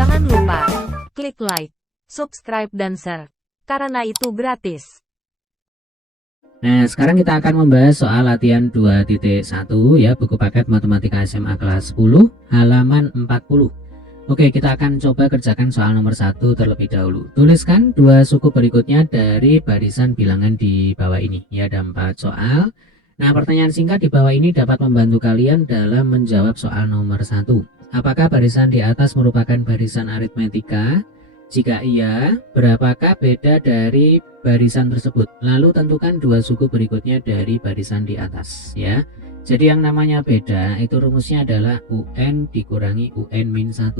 Jangan lupa klik like, subscribe dan share, karena itu gratis. Nah, sekarang kita akan membahas soal latihan 2.1 ya, buku paket Matematika SMA kelas 10 halaman 40. Oke, kita akan coba kerjakan soal nomor 1 terlebih dahulu. Tuliskan dua suku berikutnya dari barisan bilangan di bawah ini. Ya, ada 4 soal. Nah, pertanyaan singkat di bawah ini dapat membantu kalian dalam menjawab soal nomor 1. Apakah barisan di atas merupakan barisan aritmetika? Jika iya, berapakah beda dari barisan tersebut? Lalu tentukan dua suku berikutnya dari barisan di atas ya. Jadi yang namanya beda itu rumusnya adalah UN dikurangi UN min 1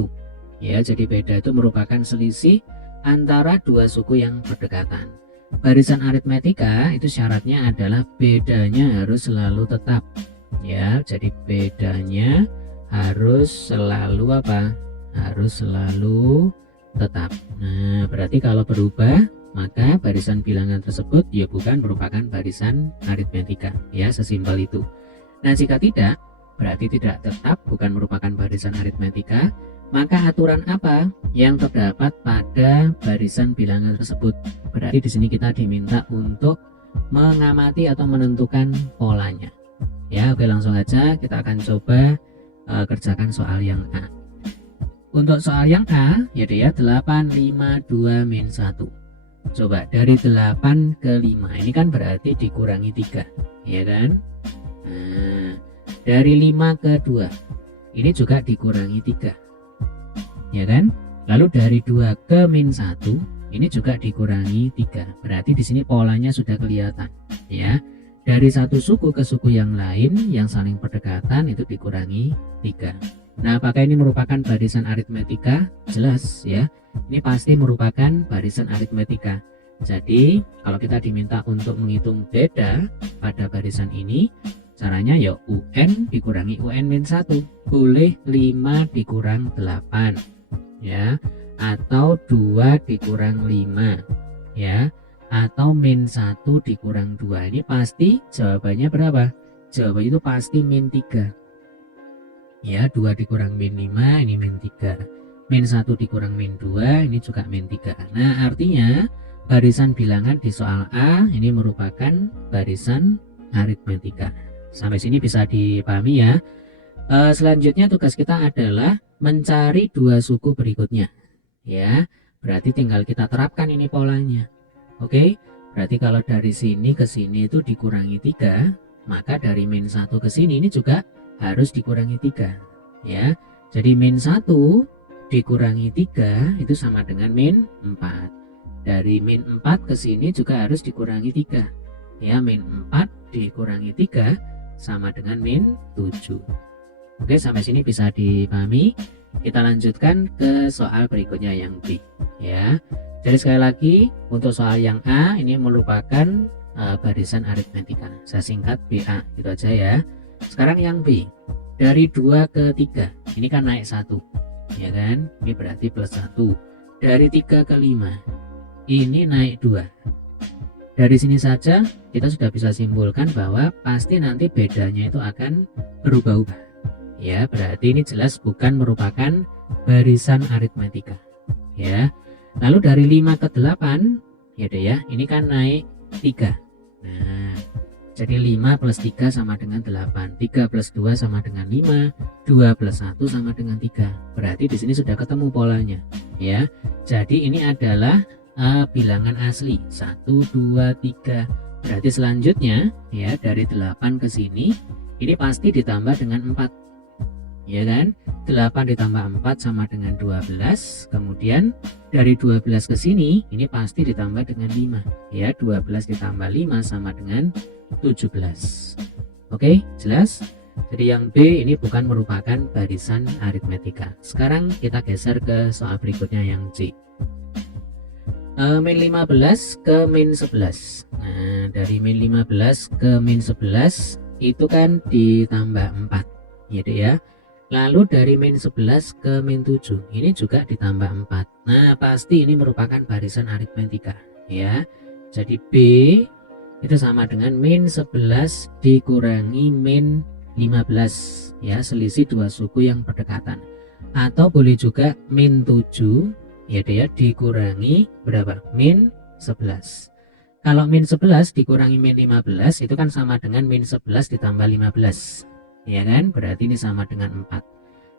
ya. Jadi beda itu merupakan selisih antara dua suku yang berdekatan. Barisan aritmetika itu syaratnya adalah bedanya harus selalu tetap ya. Jadi bedanya harus selalu apa? Harus selalu tetap. Nah, berarti kalau berubah maka barisan bilangan tersebut ya bukan merupakan barisan aritmetika ya, sesimpel itu. Nah, jika tidak, berarti tidak tetap, bukan merupakan barisan aritmetika, maka aturan apa yang terdapat pada barisan bilangan tersebut? Berarti di sini kita diminta untuk mengamati atau menentukan polanya. Ya, oke, langsung aja kita akan coba kerjakan soal yang A. Untuk soal yang A, ya deh ya, 8, 5, 2, min 1. Coba dari 8 ke 5, ini kan berarti dikurangi 3, ya kan? Nah, dari 5 ke 2, ini juga dikurangi 3, ya kan? Lalu dari 2 ke min 1, ini juga dikurangi 3. Berarti di sini polanya sudah kelihatan, ya. Dari satu suku ke suku yang lain yang saling berdekatan itu dikurangi 3. Nah, apakah ini merupakan barisan aritmetika? Jelas ya, ini pasti merupakan barisan aritmetika. Jadi kalau kita diminta untuk menghitung beda pada barisan ini, caranya ya UN dikurangi UN min 1. Boleh 5 dikurang 8 ya, atau 2 dikurang 5 ya, atau min 1 dikurang 2. Ini pasti jawabannya berapa? Jawabannya itu pasti min 3 ya. 2 dikurang min 5 ini min 3, min 1 dikurang min 2 ini juga min 3. Nah, artinya barisan bilangan di soal A ini merupakan barisan aritmetika. Sampai sini bisa dipahami ya. Selanjutnya tugas kita adalah mencari dua suku berikutnya ya. Berarti tinggal kita terapkan ini polanya. Oke, berarti kalau dari sini ke sini itu dikurangi 3, maka dari min 1 ke sini ini juga harus dikurangi 3 ya. Jadi min 1 dikurangi 3 itu sama dengan min 4. Dari min 4 ke sini juga harus dikurangi 3 ya. Min 4 dikurangi 3 sama dengan min 7. Oke, sampai sini bisa dipahami. Kita lanjutkan ke soal berikutnya yang B ya. Jadi sekali lagi untuk soal yang A ini merupakan barisan aritmetika. Saya singkat BA gitu aja ya. Sekarang yang B, dari 2 ke 3 ini kan naik 1 ya kan, ini berarti plus 1. Dari 3 ke 5 ini naik 2. Dari sini saja kita sudah bisa simpulkan bahwa pasti nanti bedanya itu akan berubah-ubah ya. Berarti ini jelas bukan merupakan barisan aritmetika ya. Lalu dari 5 ke 8 ya deh ya, ini kan naik 3. Nah, jadi 5 plus 3 sama dengan 8, 3 plus 2 sama dengan 5, 2 plus 1 sama dengan 3. Berarti di sini sudah ketemu polanya ya. Jadi ini adalah bilangan asli 1, 2, 3. Berarti selanjutnya ya, dari 8 ke sini ini pasti ditambah dengan 4 ya kan. 8 ditambah 4 sama dengan 12. Kemudian dari 12 ke sini ini pasti ditambah dengan 5 ya. 12 ditambah 5 sama dengan 17. Oke, jelas? Jadi yang B ini bukan merupakan barisan aritmetika. Sekarang kita geser ke soal berikutnya yang C. Min 15 ke min 11. Nah, dari min 15 ke min 11 itu kan ditambah 4 ya deh ya. Lalu dari min 11 ke min 7 ini juga ditambah 4. Nah, pasti ini merupakan barisan aritmetika ya. Jadi B itu sama dengan min 11 dikurangi min 15 ya, selisih dua suku yang berdekatan. Atau boleh juga min 7 ya deh ya dikurangi berapa? Min 11. Kalau min 11 dikurangi min 15 itu kan sama dengan min 11 ditambah 15. Ya kan? Berarti ini sama dengan 4.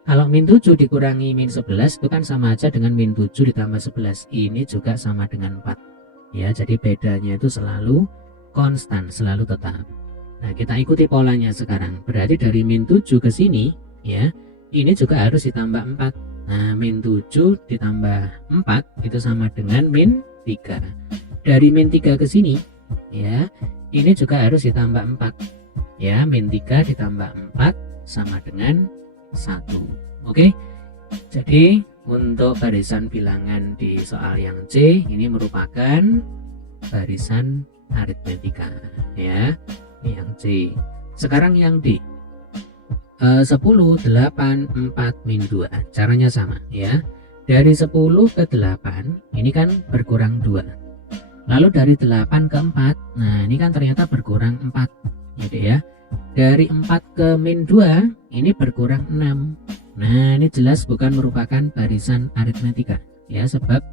Kalau min 7 dikurangi min 11 itu kan sama aja dengan min 7 ditambah 11. Ini juga sama dengan 4. Ya, jadi bedanya itu selalu konstan, selalu tetap. Nah, kita ikuti polanya sekarang. Berarti dari min 7 ke sini, ya, ini juga harus ditambah 4. Nah, min 7 ditambah 4 itu sama dengan min 3. Dari min 3 ke sini, ya, ini juga harus ditambah 4. Ya, min 3 ditambah 4 sama dengan 1. Oke. Jadi, untuk barisan bilangan di soal yang C ini merupakan barisan aritmetika, ya. Ini yang C. Sekarang yang D. 10, 8, 4, min 2. Caranya sama, ya. Dari 10 ke 8, ini kan berkurang 2. Lalu dari 8 ke 4, nah ini kan ternyata berkurang 4. Gitu ya. Dari 4 ke min 2, ini berkurang 6. Nah, ini jelas bukan merupakan barisan aritmetika, ya, sebab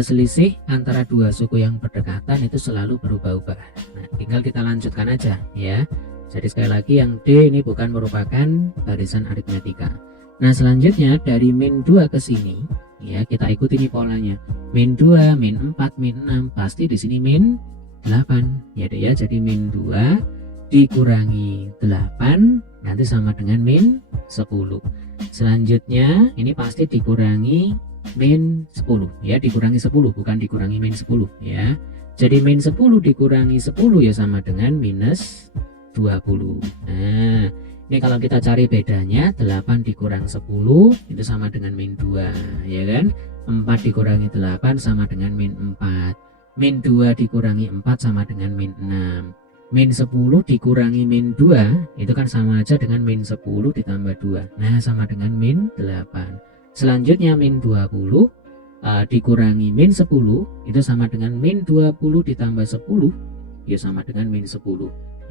selisih antara dua suku yang berdekatan itu selalu berubah-ubah. Nah, tinggal kita lanjutkan aja, ya. Jadi sekali lagi yang D ini bukan merupakan barisan aritmetika. Nah, selanjutnya dari min 2 ke sini, ya, kita ikuti ini polanya. Min 2, min 4, min 6, pasti di sini min 8. Ya, deh ya. Jadi min 2 dikurangi 8 nanti sama dengan min 10. Selanjutnya ini pasti dikurangi min 10, ya, dikurangi 10 bukan dikurangi min 10, ya. Jadi min 10 dikurangi 10 ya sama dengan minus 20. Nah, ini kalau kita cari bedanya, 8 dikurang 10 itu sama dengan min 2, ya kan. 4 dikurangi 8 sama dengan min 4. Min 2 dikurangi 4 sama dengan min 6. Min 10 dikurangi min 2 itu kan sama aja dengan min 10 ditambah 2. Nah, sama dengan min 8. Selanjutnya min 20 dikurangi min 10 itu sama dengan min 20 ditambah 10 ya sama dengan min 10.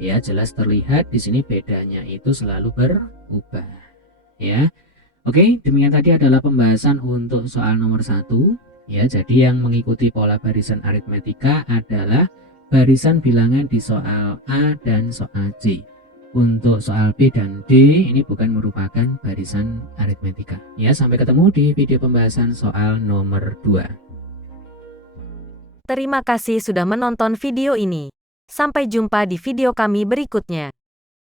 Ya, jelas terlihat di sini bedanya itu selalu berubah. Ya. Oke, demikian tadi adalah pembahasan untuk soal nomor 1. Ya, jadi yang mengikuti pola barisan aritmetika adalah barisan bilangan di soal A dan soal C. Untuk soal B dan D ini bukan merupakan barisan aritmetika. Ya, sampai ketemu di video pembahasan soal nomor 2. Terima kasih sudah menonton video ini. Sampai jumpa di video kami berikutnya.